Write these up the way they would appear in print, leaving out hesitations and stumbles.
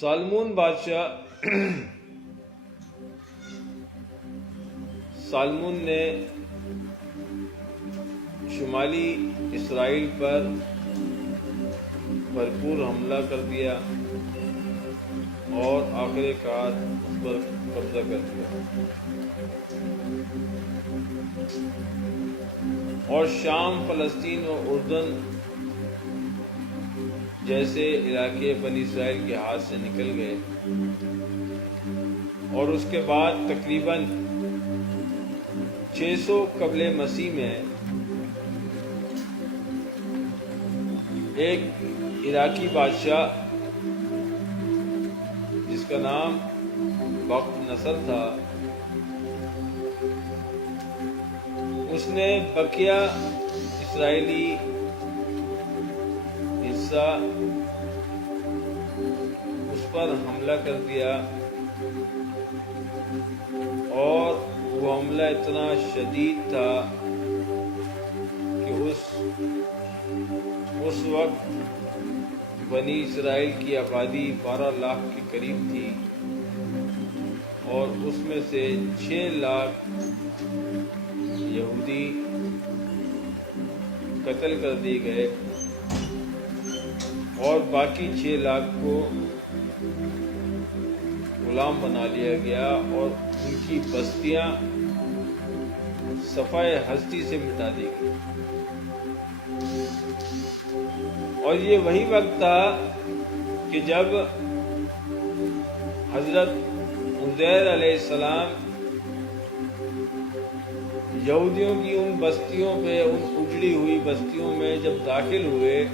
سالمون بادشاہ سالمون نے شمالی اسرائیل پر بھرپور حملہ کر دیا اور آخر کار اس پر قبضہ کر دیا اور شام، فلسطین اور اردن جیسے علاقے بنی اسرائیل کے ہاتھ سے نکل گئے، اور اس کے بعد تقریباً 600 قبل مسیح میں ایک عراقی بادشاہ جس کا نام بخت نصر تھا، اس نے بقیہ اسرائیلی حصہ اس پر حملہ کر دیا، اور وہ حملہ اتنا شدید تھا کہ اس وقت بنی اسرائیل کی آبادی 12 لاکھ کے قریب تھی، اور اس میں سے 6 لاکھ یہودی قتل کر دیے گئے اور باقی 6 لاکھ کو غلام بنا لیا گیا، اور ان کی بستیاں صفائے ہستی سے مٹا دی گئی۔ اور یہ وہی وقت تھا کہ جب حضرت عزیر علیہ السلام یہودیوں کی ان بستیوں پہ، ان اجڑی ہوئی بستیوں میں جب داخل ہوئے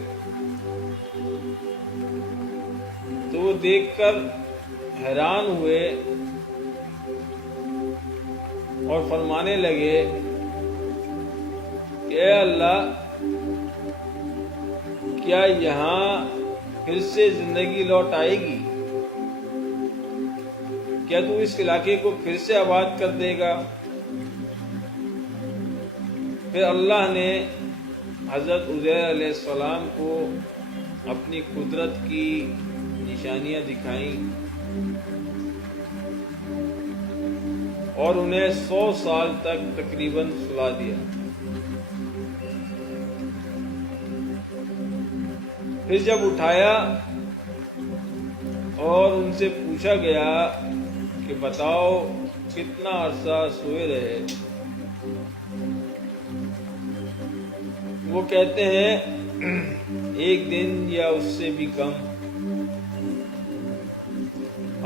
تو وہ دیکھ کر حیران ہوئے اور فرمانے لگے کہ اے اللہ، کیا یہاں پھر سے زندگی لوٹ آئے گی؟ کیا تو اس علاقے کو پھر سے آباد کر دے گا؟ پھر اللہ نے حضرت عزیر علیہ السلام کو اپنی قدرت کی نشانیاں دکھائیں اور انہیں 100 سال تک تقریباً سلا دیا۔ پھر جب اٹھایا اور ان سے پوچھا گیا کہ بتاؤ کتنا عرصہ سوئے رہے، وہ کہتے ہیں 1 دن یا اس سے بھی کم۔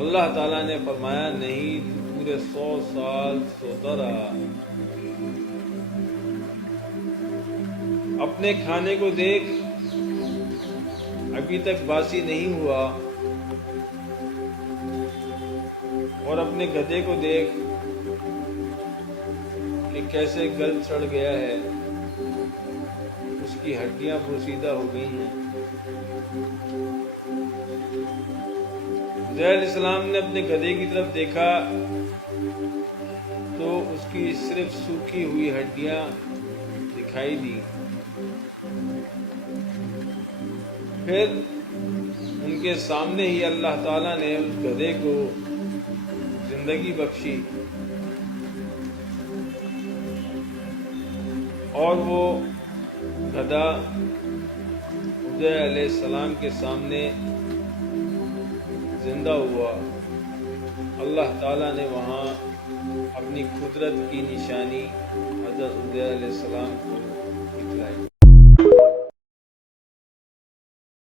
اللہ تعالیٰ نے فرمایا نہیں، پورے 100 سال سوتا رہا، اپنے کھانے کو دیکھ، ابھی تک باسی نہیں ہوا، اور اپنے گدھے کو دیکھ کہ کیسے گل سڑ گیا ہے، اس کی ہڈیاں بوسیدہ ہو گئی ہیں۔ عزیر علیہ السلام نے اپنے گدھے کی طرف دیکھا تو اس کی صرف سوکھی ہوئی ہڈیاں دکھائی دی۔ پھر ان کے سامنے ہی اللہ تعالیٰ نے اس گدھے کو زندگی بخشی، اور وہ گدھا عزیر علیہ السلام کے سامنے زندہ ہوا۔ اللہ تعالیٰ نے وہاں اپنی قدرت کی نشانی حضرت عزیر علیہ السلام کو